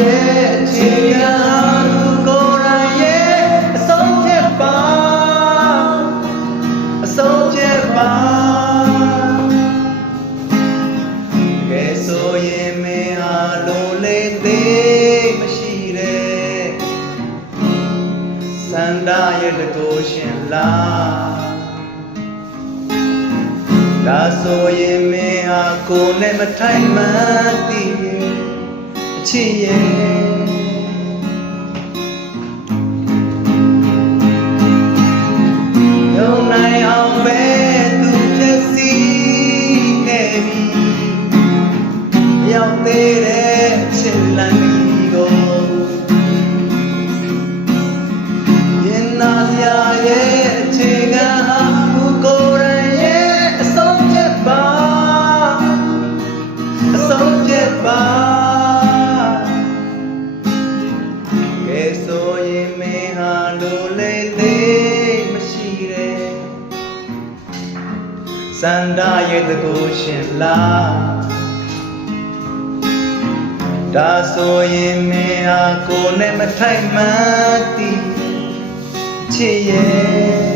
ရဲ့ချစ်ရသူကိုယ်တိုင်ရဲ့အဆုံးဖြစ်ပါအဆုံးဖြစ်ပါကဲဆိုရင်မင်းဟာလိုလေးသေးမရှိတဲ့စန္ဒရဲ့တကိုရှင်လားဒါဆိုရင်မင်းဟာကိုယ်နဲ့မထိုက်မှန်းသိအချစ်ရဲ့ယုံနိုင်အောင်ပဲသူဖြစ်စီနေပြီရောက်သေးတဲ့ချစ်လမ်းကြီးကိုရင်နာစရာရဲ့အခြေခံဟာကိုယ်တိုင်ရဲ့အဆုံးဖြစ်ပါအဆုံးဖြစ်ပါကဲဆိုရင်မင်းဟာလိုလေးသေးမရှိတဲ့စန္ဒရဲ့တကူရှင်လားဒါဆိုရင်မင်းဟာကိုယ်နဲ့မထိုက်မှန်းသိချစ်ရဲ့